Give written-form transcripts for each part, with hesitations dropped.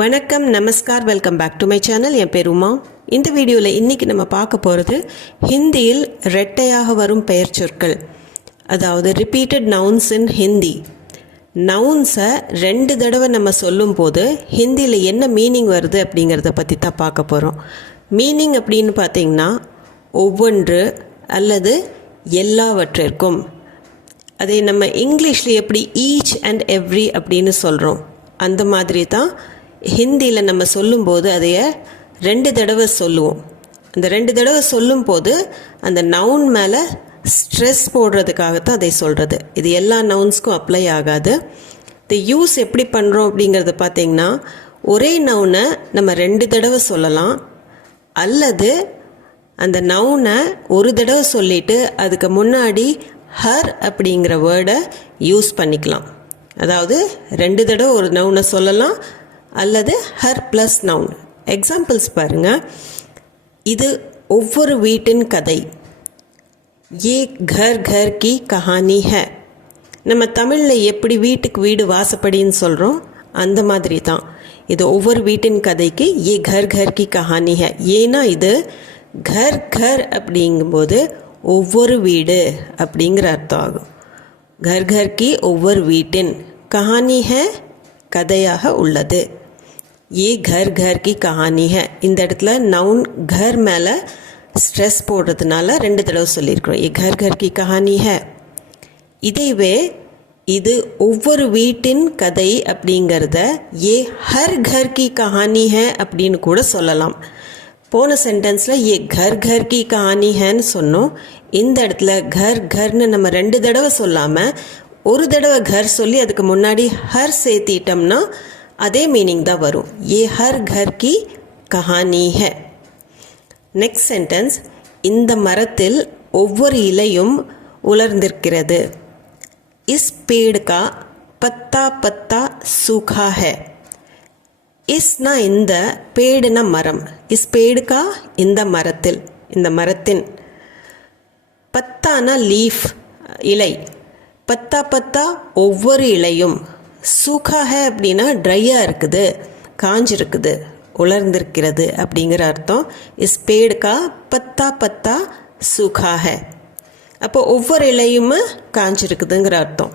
வணக்கம், நமஸ்கார், welcome back to my channel. என் பேர் உமா. இந்த வீடியோவில் இன்றைக்கி நம்ம பார்க்க போகிறது ஹிந்தியில் ரெட்டையாக வரும் பெயர் சொற்கள், அதாவது ரிப்பீட்டட் நவுன்ஸ் இன் ஹிந்தி. நவுன்ஸை 2 தடவை நம்ம சொல்லும்போது ஹிந்தியில் என்ன மீனிங் வருது அப்படிங்கிறத பற்றி தான் பார்க்க போகிறோம். மீனிங் அப்படின்னு பார்த்திங்கன்னா ஒவ்வொன்று அல்லது எல்லாவற்றிற்கும். அதை நம்ம இங்கிலீஷில் எப்படி ஈச் அண்ட் எவ்ரி அப்படின்னு சொல்கிறோம், அந்த மாதிரி தான் ஹிந்தியில் நம்ம சொல்லும்போது அதைய 2 தடவை சொல்லுவோம். அந்த 2 தடவை சொல்லும்போது அந்த நவுன் மேலே ஸ்ட்ரெஸ் போடுறதுக்காகத்தான் அதை சொல்கிறது. இது எல்லா நவுன்ஸ்க்கும் அப்ளை ஆகாது. இந்த யூஸ் எப்படி பண்ணுறோம் அப்படிங்கிறத பார்த்திங்கன்னா, ஒரே நவுனை நம்ம 2 தடவை சொல்லலாம், அல்லது அந்த நவுனை ஒரு தடவை சொல்லிவிட்டு அதுக்கு முன்னாடி ஹர் அப்படிங்கிற வேர்டை யூஸ் பண்ணிக்கலாம். அதாவது 2 தடவை ஒரு நவுனை சொல்லலாம், அல்லது ஹர் ப்ளஸ் நவுன். எக்ஸாம்பிள்ஸ் பாருங்கள். இது ஒவ்வொரு வீட்டின் கதை. ஏ கர் கர் கி கஹானி ஹை. நம்ம தமிழில் எப்படி வீட்டுக்கு வீடு வாசப்படின்னு சொல்கிறோம், அந்த மாதிரி தான் இது ஒவ்வொரு வீட்டின் கதைக்கு ஏ கர் கர் கி கஹானி ஹை. ஏன்னா இது கர் கர் அப்படிங்கும்போது ஒவ்வொரு வீடு அப்படிங்கிற அர்த்தம் ஆகும். கர் கர் கி ஒவ்வொரு வீட்டின், கஹானி ஹை கதையாக உள்ளது. ஏ கர் கர் கி கஹானி ஹை. இந்த இடத்துல நவுன் கர் மேலே ஸ்ட்ரெஸ் போடுறதுனால 2 தடவை சொல்லியிருக்கிறோம், ஏ கர் கர் கி கஹானி ஹை. இதைவே இது ஒவ்வொரு வீட்டின் கதை அப்படிங்கிறத ஏ ஹர் கர் கி கஹானி ஹை அப்படின்னு கூட சொல்லலாம். போன சென்டென்ஸில் ஏ கர் கர் கி கஹானி ஹைன்னு சொன்னோம். இந்த இடத்துல கர் கர்னு நம்ம 2 தடவை சொல்லாமல் ஒரு தடவை கர் சொல்லி அதுக்கு முன்னாடி ஹர் சேர்த்திட்டோம்னா அதே மீனிங் தான் வரும். ஏ ஹர் கர் கி கஹானி ஹை. நெக்ஸ்ட் சென்டென்ஸ், இந்த மரத்தில் ஒவ்வொரு இலையும் உலர்ந்திருக்கிறது. இஸ் பேட் கா பத்தா பத்தா சூகா ஹை. இஸ்னா இந்த, பேடுனா மரம். இஸ் பேட் கா இந்த மரத்தில், இந்த மரத்தின். பத்தானா லீஃப் இலை. பத்தா பத்தா ஒவ்வொரு இலையும். சூகா ஹை அப்படின்னா ட்ரையாக இருக்குது, காஞ்சிருக்குது, உலர்ந்திருக்கிறது அப்படிங்கிற அர்த்தம். இஸ் பேட் கா பத்தா பத்தா சூகா ஹை. அப்போ ஒவ்வொரு இலையுமே காஞ்சிருக்குதுங்கிற அர்த்தம்.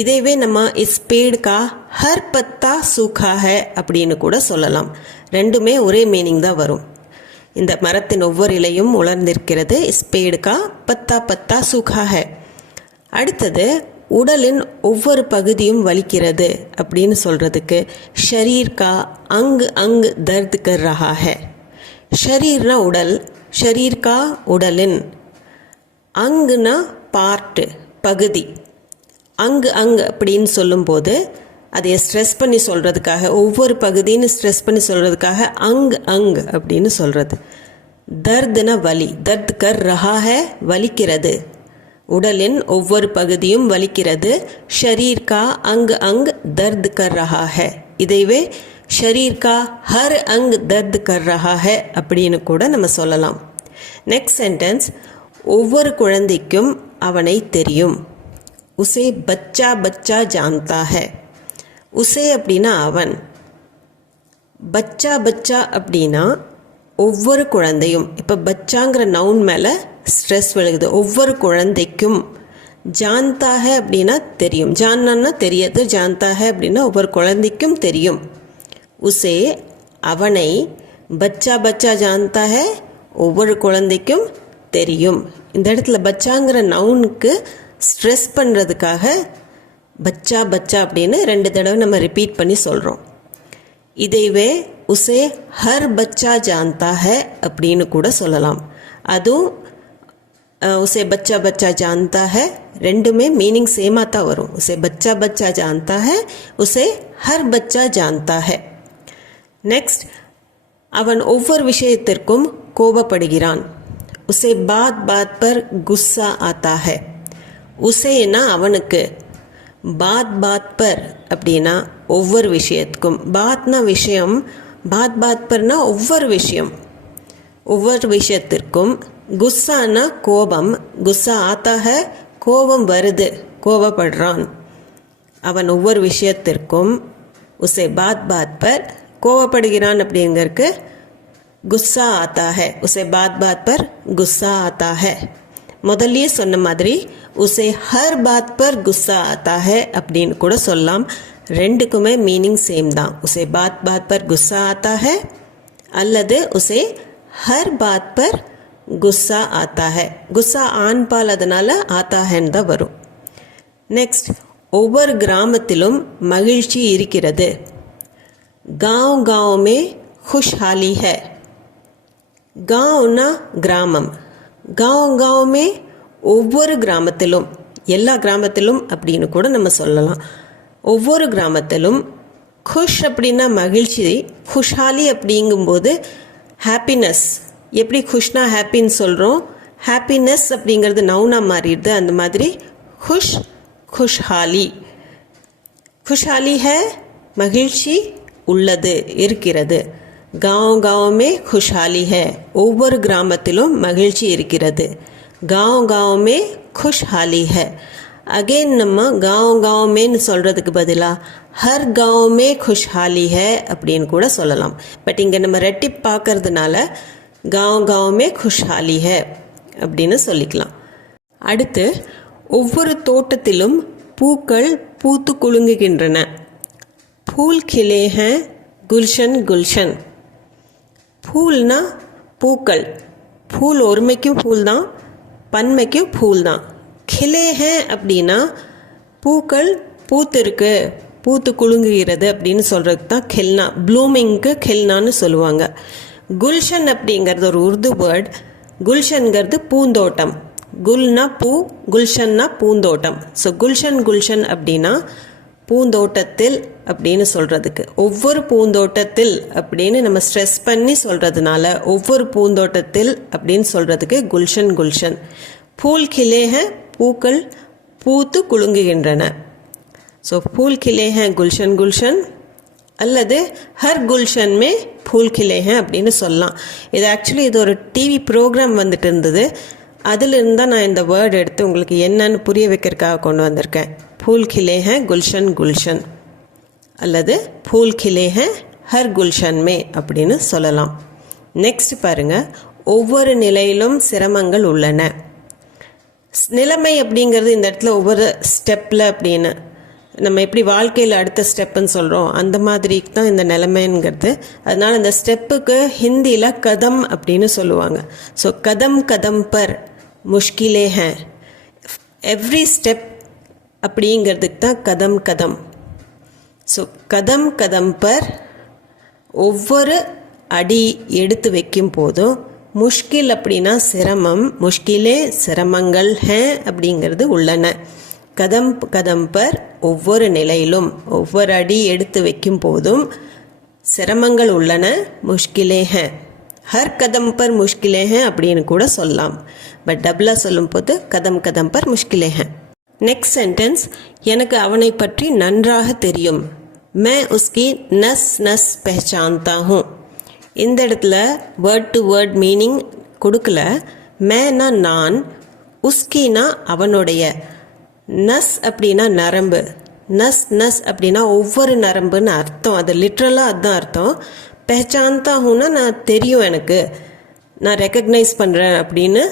இதேவே நம்ம இஸ் பேட் கா ஹர் பத்தா சூகா ஹை அப்படின்னு கூட சொல்லலாம். ரெண்டுமே ஒரே மீனிங் தான் வரும். இந்த மரத்தின் ஒவ்வொரு இலையும் உலர்ந்திருக்கிறது, இஸ் பேட் கா பத்தா பத்தா சூகா ஹை. அடுத்தது, உடலின் ஒவ்வொரு பகுதியும் வலிக்கிறது அப்படின்னு சொல்கிறதுக்கு ஷரீர் கா அங் அங் தர்த் கர் ரஹா ஹை. ஷரீர்னா உடல், ஷரீர் கா உடலின், அங்குனா பார்ட்டு பகுதி. அங்கு அங் அப்படின்னு சொல்லும்போது அதை ஸ்ட்ரெஸ் பண்ணி சொல்கிறதுக்காக, ஒவ்வொரு பகுதின்னு ஸ்ட்ரெஸ் பண்ணி சொல்கிறதுக்காக அங் அங் அப்படின்னு சொல்கிறது. தர்துனா வலி, தர்த் கர் ரஹா ஹை வலிக்கிறது, உடலின் ஒவ்வொரு பகுதியும் வலிக்கிறது. ஷரீர் கா அங் அங் தர்த் கர் ரஹா ஹை. இதைவே ஷரீர் கா ஹர் அங் தர்த் கர் ரஹா ஹை அப்படின்னு கூட நம்ம சொல்லலாம். நெக்ஸ்ட் சென்டென்ஸ், ஒவ்வொரு குழந்தைக்கும் அவனை தெரியும். உசே பச்சா பச்சா ஜான்தா ஹை. உசே அப்படின்னா அவன், பச்சா பச்சா அப்படின்னா ஒவ்வொரு குழந்தையும். இப்போ பச்சாங்கிற நவுன் மேலே ஸ்ட்ரெஸ் விழுகுது. ஒவ்வொரு குழந்தைக்கும். ஜான்தா ஹை அப்படின்னா தெரியும், ஜான்னா தெரியாது, ஜான்தா ஹை அப்படின்னா ஒவ்வொரு குழந்தைக்கும் தெரியும். உசே அவனை, பச்சா பச்சா ஜான்தா ஹை ஒவ்வொரு குழந்தைக்கும் தெரியும். இந்த இடத்துல பச்சாங்கிற நவுனுக்கு ஸ்ட்ரெஸ் பண்ணுறதுக்காக பச்சா பச்சா அப்படின்னு 2 தடவை நம்ம ரிப்பீட் பண்ணி சொல்கிறோம். இதைவே உசே ஹர் பச்சா ஜான்தா ஹை அப்படின்னு கூட சொல்லலாம். அதுவும் உசே பச்சா பச்சா ஜான்தா ஹை ரெண்டுமே மீனிங் சேமாக தான் வரும். உசே பச்சா பச்சா ஜான்தா ஹை, உசே ஹர் பச்சா ஜான்தா ஹை. நெக்ஸ்ட், அவன் ஒவ்வொரு விஷயத்திற்கும் கோபப்படுகிறான். உசே பாத் பாத் பர் குஸ்ஸா ஆத்தா ஹை. உசேனா அவனுக்கு, பாத் பாத் பர் அப்படின்னா ஒவ்வொரு விஷயத்துக்கும். பாத்னா விஷயம், பாத் பாத் பர்னா ஒவ்வொரு விஷயம், ஒவ்வொரு விஷயத்திற்கும். குஸ்ஸானா கோபம், குஸ்ஸா ஆத்தா ஹை கோபம் வருது, கோபப்படுறான். அவன் ஒவ்வொரு விஷயத்திற்கும். உசே பாத் பாத் பர் கோவப்படுகிறான் அப்படிங்கிறதுக்கு गुस्सा आता है, उसे बात बात पर गुस्सा आता है. முதல்லயே சொன்ன மாதிரி उसे हर बात पर गुस्सा आता है அப்படின்னு கூட சொல்லலாம். ரெண்டுக்குமே மீனிங் சேம் தான். उसे बात बात पर गुस्सा आता है அல்லது उसे हर बात पर गुस्सा आता है. गुस्सा ஆண் பால், அதனால आता हैன்னு தான் வரும். நெக்ஸ்ட், ஒவ்வொரு கிராமத்திலும் மகிழ்ச்சி இருக்கிறது. गांव गांव में खुशहाली है. गांवனா கிராமம். गांव गांव में ஒவ்வொரு கிராமத்திலும், எல்லா கிராமத்திலும் அப்படின்னு கூட நம்ம சொல்லலாம். ஒவ்வொரு கிராமத்திலும் குஷ் அப்படின்னா மகிழ்ச்சி, குஷாலி அப்படிங்கும்போது ஹாப்பினஸ். எப்படி குஷ்னா ஹாப்பின்னு சொல்கிறோம், ஹாப்பினஸ் அப்படிங்கிறது நவுனாக மாறிடுது. அந்த மாதிரி குஷ், குஷ்ஹாலி. குஷ்ஹாலி ஹே மகிழ்ச்சி உள்ளது, இருக்கிறது. गांव गांव में खुशहाली है. ஒவ்வொரு கிராமத்திலும் மகிழ்ச்சி இருக்கிறது. गांव गांव में खुशहाली है. அகைன் நம்ம गांव गांव में சொல்கிறதுக்கு பதிலாக हर गांव में खुशहाली है அப்படின்னு கூட சொல்லலாம். பட் இங்கே நம்ம ரெட்டி பார்க்கறதுனால गांव गांव में खुशहाली है அப்படின்னு சொல்லிக்கலாம். அடுத்து, ஒவ்வொரு தோட்டத்திலும் பூக்கள் பூத்து குலுங்குகின்றன. फूल खिले हैं गुलशन गुलशन. फूलना பூக்கள். फूल ஒருமைக்கும் फूल தான், பன்மைக்கும் फूल தான். खिले हैं அப்படின்னா பூக்கள் பூத்திருக்கு, பூத்து குலுங்குகிறது அப்படின்னு சொல்கிறதுக்கு தான் खिलना. ப்ளூமிங்க்கு खिलनाன்னு சொல்லுவாங்க. குல்ஷன் அப்படிங்கிறது ஒரு உருது வேர்ட். குல்ஷன்கிறது பூந்தோட்டம். குல்னா பூ, குல்ஷன்னா பூந்தோட்டம். ஸோ குல்ஷன் குல்ஷன் அப்படின்னா பூந்தோட்டத்தில் அப்படின்னு சொல்கிறதுக்கு. ஒவ்வொரு பூந்தோட்டத்தில் அப்படின்னு நம்ம ஸ்ட்ரெஸ் பண்ணி சொல்கிறதுனால ஒவ்வொரு பூந்தோட்டத்தில் அப்படின்னு சொல்கிறதுக்கு குல்ஷன் குல்ஷன். பூல் கிளே ஹே பூக்கள் பூத்து குலுங்குகின்றன. ஸோ பூல் கிளே ஹே குல்ஷன் குல்ஷன் அல்லது ஹர் குல்ஷன் மே பூல் கிளே ஹே அப்படின்னு சொல்லலாம். இது ஆக்சுவலி இது ஒரு டிவி ப்ரோக்ராம் வந்துட்டு இருந்தது. அதிலிருந்து தான் நான் இந்த வேர்டு எடுத்து உங்களுக்கு என்னன்னு புரிய வைக்கிறதுக்காக கொண்டு வந்திருக்கேன். फूल खिले हैं गुलशन गुलशन அல்லது फूल खिले हैं हर गुलशन में அப்படின்னு சொல்லலாம். நெக்ஸ்ட் பாருங்க, ஒவ்வொரு நிலையிலும் சிரமங்கள் உள்ளன. நிலைமை அப்படிங்கிறது இந்த இடத்துல ஒவ்வொரு ஸ்டெப்பில் அப்படின்னு நம்ம எப்படி வாழ்க்கையில் அடுத்த ஸ்டெப்புன்னு சொல்கிறோம், அந்த மாதிரி தான் இந்த நிலைமைங்கிறது. அதனால் இந்த ஸ்டெப்புக்கு ஹிந்தியில் கதம் அப்படின்னு சொல்லுவாங்க. ஸோ கதம் கதம் பர் முஷ்கிலே ஹே. எவ்ரி ஸ்டெப் அப்படிங்கிறதுக்கு தான் கதம் கதம். ஸோ கதம் கதம் பர் ஒவ்வொரு அடி எடுத்து வைக்கும் போதும், முஷ்கில் அப்படின்னா சிரமம், முஷ்கிலே சிரமங்கள், ஹே அப்படிங்கிறது உள்ளன. கதம் கதம் பர் ஒவ்வொரு நிலையிலும், ஒவ்வொரு அடி எடுத்து வைக்கும் போதும் சிரமங்கள் உள்ளன. முஷ்கிலே ஹே, ஹர் கதம் பர் முஷ்கிலே ஹே அப்படின்னு கூட சொல்லலாம். பட் டபுளாக சொல்லும் போது கதம் கதம் பர் முஷ்கிலே ஹே. நெக்ஸ்ட் சென்டென்ஸ், எனக்கு அவனை பற்றி நன்றாக தெரியும். मैं उसकी नस नस पहचानता हूँ. இந்த இடத்துல வேர்ட் டு வேர்ட் மீனிங் கொடுக்கல. மேனா நான், உஸ்கினா அவனுடைய, நஸ் அப்படின்னா நரம்பு, நஸ் நஸ் அப்படின்னா ஒவ்வொரு நரம்புன்னு அர்த்தம். அது லிட்ரலாக அதுதான் அர்த்தம். பெஹச்சான்தா ஹூன்னா நான் தெரியும், எனக்கு நான் ரெக்கக்னைஸ் பண்ணுறேன் அப்படின்னு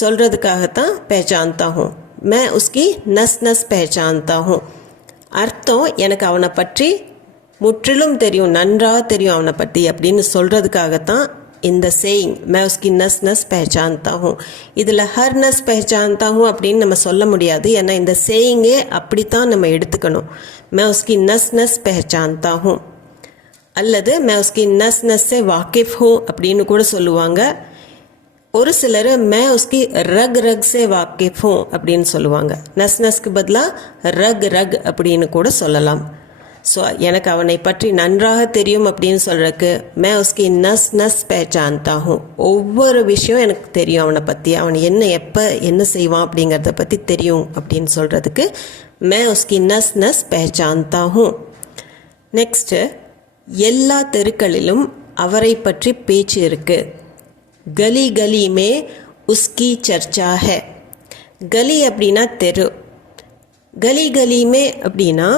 சொல்கிறதுக்காகத்தான் பெஹச்சான்தா ஹூँ. मैं उसकी नस नस पहचानता हूँ. அர்த்தம் எனக்கு அவனை பற்றி முற்றிலும் தெரியும், நன்றாக தெரியும் அவனை பற்றி அப்படின்னு சொல்கிறதுக்காகத்தான் இந்த சேயிங் मैं उसकी नस नस पहचानता हूँ. இதில் हर नस पहचानता हूँ அப்படின்னு நம்ம சொல்ல முடியாது. ஏன்னா இந்த சேயிங்கே அப்படித்தான் நம்ம எடுத்துக்கணும். मैं उसकी नस नस पहचानता हूँ அல்லது मैं उसकी नस नस से वाकिफ़ हूँ அப்படின்னு கூட சொல்லுவாங்க. ஒரு சிலர் मैं उसकी रग रग से वाकिफ़ हूँ அப்படின்னு சொல்லுவாங்க. நஸ் நஸ்க்கு பதிலாக ரக் ரக் அப்படின்னு கூட சொல்லலாம். ஸோ எனக்கு அவனை பற்றி நன்றாக தெரியும் அப்படின்னு சொல்கிறதுக்கு मैं उसकी नस नस पहचानता हूँ. ஒவ்வொரு விஷயம் எனக்கு தெரியும் அவனை பற்றி, அவன் என்ன எப்போ என்ன செய்வான் அப்படிங்கிறத பற்றி தெரியும் அப்படின்னு சொல்கிறதுக்கு मैं उसकी नस नस पहचानता हूँ. நெக்ஸ்ட்டு, எல்லா தெருக்களிலும் அவரை பற்றி பேச்சு இருக்குது. गली गली में उसकी चर्चा है. गली அப்படின்னா தெரு, गली गली में அப்படின்னா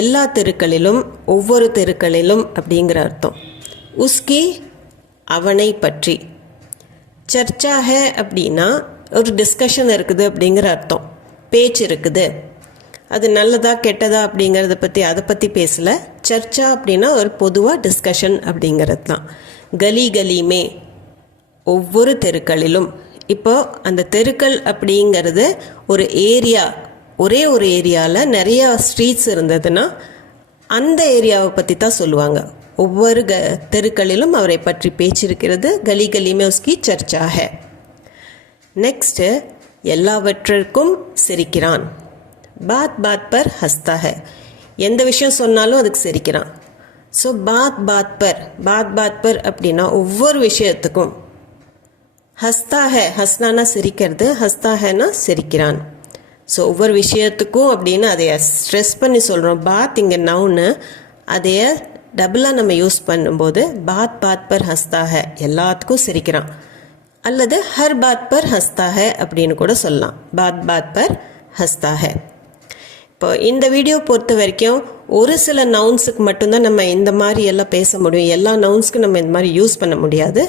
எல்லா தெருக்களிலும், ஒவ்வொரு தெருக்களிலும் அப்படிங்கிற அர்த்தம். உஸ்கி அவனை பற்றி. சர்ச்சா ஹே அப்படின்னா ஒரு டிஸ்கஷன் இருக்குது அப்படிங்கிற அர்த்தம். பேச்சு இருக்குது. அது நல்லதா கெட்டதா அப்படிங்கிறத பற்றி அதை பற்றி பேசலை. சர்ச்சா அப்படின்னா ஒரு பொதுவாக டிஸ்கஷன் அப்படிங்கிறது தான். கலி கலிமே ஒவ்வொரு தெருக்களிலும். இப்போ அந்த தெருக்கள் அப்படிங்கிறது ஒரு ஏரியா, ஒரே ஒரு ஏரியாவில் நிறையா ஸ்ட்ரீட்ஸ் இருந்ததுன்னா அந்த ஏரியாவை பற்றி தான் சொல்லுவாங்க. ஒவ்வொரு தெருக்களிலும் அவரை பற்றி பேச்சிருக்கிறது. கலி கலிமே உஸ்கி சர்ச்சா ஹே. நெக்ஸ்ட்டு, எல்லாவற்றிற்கும் சிரிக்கிறான். பாத் பாத் பர் ஹஸ்தா ஹே. எந்த விஷயம் சொன்னாலும் அதுக்கு சிரிக்கிறான். ஸோ பாத் பாத் பர் அப்படின்னா ஒவ்வொரு விஷயத்துக்கும். ஹஸ்தா ஹே, ஹஸ்னானா சிரிக்கிறது, ஹஸ்தா ஹேனா சிரிக்கிறான். ஸோ ஒவ்வொரு விஷயத்துக்கும் அப்படின்னு அதைய ஸ்ட்ரெஸ் பண்ணி சொல்கிறோம். பாத் இங்கே நவுன்னு, அதைய டபுளாக நம்ம யூஸ் பண்ணும்போது பாத் பாத் பர் ஹஸ்தா ஹே, எல்லாத்துக்கும் சிரிக்கிறான். அல்லது ஹர் பாத் பர் ஹஸ்தா ஹே அப்படின்னு கூட சொல்லலாம். பாத் பாத் பர் ஹஸ்தா ஹே. இப்போ இந்த வீடியோ பொறுத்த வரைக்கும் ஒரு சில நவுன்ஸுக்கு மட்டும்தான் நம்ம இந்த மாதிரி எல்லாம் பேச முடியும். எல்லா நவுன்ஸ்க்கும் நம்ம இந்த மாதிரி யூஸ் பண்ண முடியாது.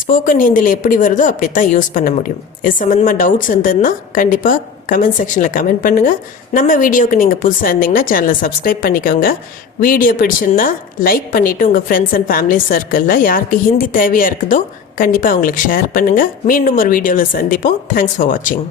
ஸ்போக்கன் ஹிந்தியில் எப்படி வருதோ அப்படி தான் யூஸ் பண்ண முடியும். இது சம்மந்தமாக டவுட்ஸ் இருந்ததுன்னா கண்டிப்பாக கமெண்ட் செக்ஷனில் கமெண்ட் பண்ணுங்கள். நம்ம வீடியோவுக்கு நீங்கள் புதுசாக இருந்தீங்கன்னா சேனலை சப்ஸ்கிரைப் பண்ணிக்கோங்க. வீடியோ பிடிச்சிருந்தா லைக் பண்ணிவிட்டு உங்கள் ஃப்ரெண்ட்ஸ் அண்ட் ஃபேமிலி சர்க்கிளில் யாருக்கு ஹிந்தி தேவையாக இருக்குதோ கண்டிப்பாக அவங்களுக்கு ஷேர் பண்ணுங்கள். மீண்டும் ஒரு வீடியோவில் சந்திப்போம். தேங்க்ஸ் ஃபார் வாட்சிங்.